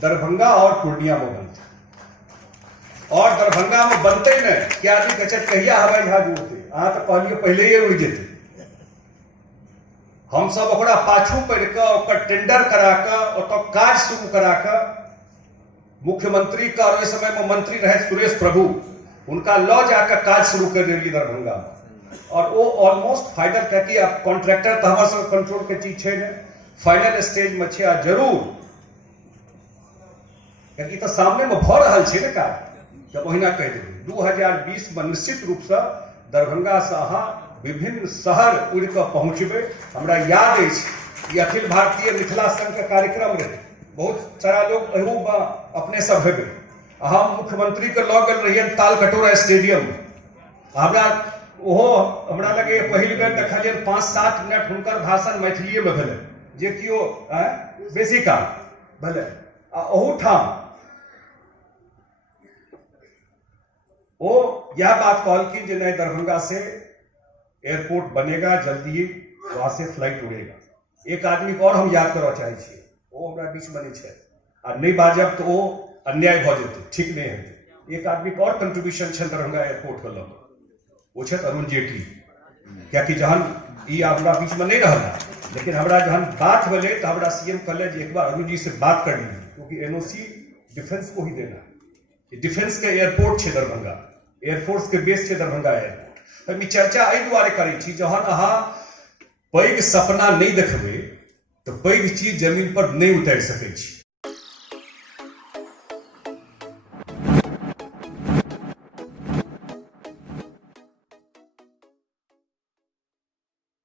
दरभंगा और पूर्णिया में बनते, और दरभंगा में बनते न क्या आदमी कचत कहिया हवाई जहाज उड़ते अहाँ तो पहले ही उड़ जेते। हम सब ओकरा पाछू पड़ के ओकर टेंडर करा के ओतऽ काज शुरू करा के मुख्यमंत्री का और इस समय में मंत्री रहे सुरेश प्रभु उनका लॉ जाकर काज शुरू कर दिल्ली दरभंगा में, और वो ऑलमोस्ट फाइनल कहती अब कॉन्ट्रैक्टर तो हमारे सब कंट्रोल के चीज है, फाइनल स्टेज में छे जरूर क्योंकि तो सामने में भ रहा है ना काज। जब ओहिना कह देबै 2020 में निश्चित रूप से दरभंगा से अहाँ विभिन्न शहर उड़ के पहुंचबे। हमरा याद अछि अखिल भारतीय मिथिला संघ के कार्यक्रम रहे, बहुत सारा लोग एहू अपने सब हेबे। हम मुख्यमंत्री के लऽ गेल रहियन ताल कटोरा स्टेडियम, हमरा लगे पहिल बेर देखलियन 5-7 मिनट हुनकर भाषण मैथिलीए में भेलै, जे किओ बेसी काल भेलै। ओहू ठाम वो यह बात कहलखिन जे नहीं दरभंगा से एयरपोर्ट बनेगा, जल्दी वहां से फ्लाइट उड़ेगा। एक आदमी को और हम याद करवा चाहे छियै, वो हमरा बीच में नहीं है आ नहीं बाजब तो वो अन्याय भ जेतै, ठीक नहीं हेतै। एक आदमी के और कंट्रीब्यूशन छै दरभंगा एयरपोर्ट के लऽ वो छै अरुण जेटली, कियाकि जहन ई हमरा बीच में नहीं रहला, लेकिन हमरा जहन बात भेलै तो हमरा सीएम कहले जे एक बार अरुण जी से बात कर लीजिए, क्योंकि एनओसी डिफेंस को ही देना है। डिफेंस के एयरपोर्ट छै दरभंगा, एयरफोर्स के बेस छै दरभंगा एयरपोर्ट। हम चर्चा एहि दुआरे करै छी जहन अहाँ पैघ सपना नहीं देखबै तो पैघ चीज जमीन पर नहीं उतारि सकै छी।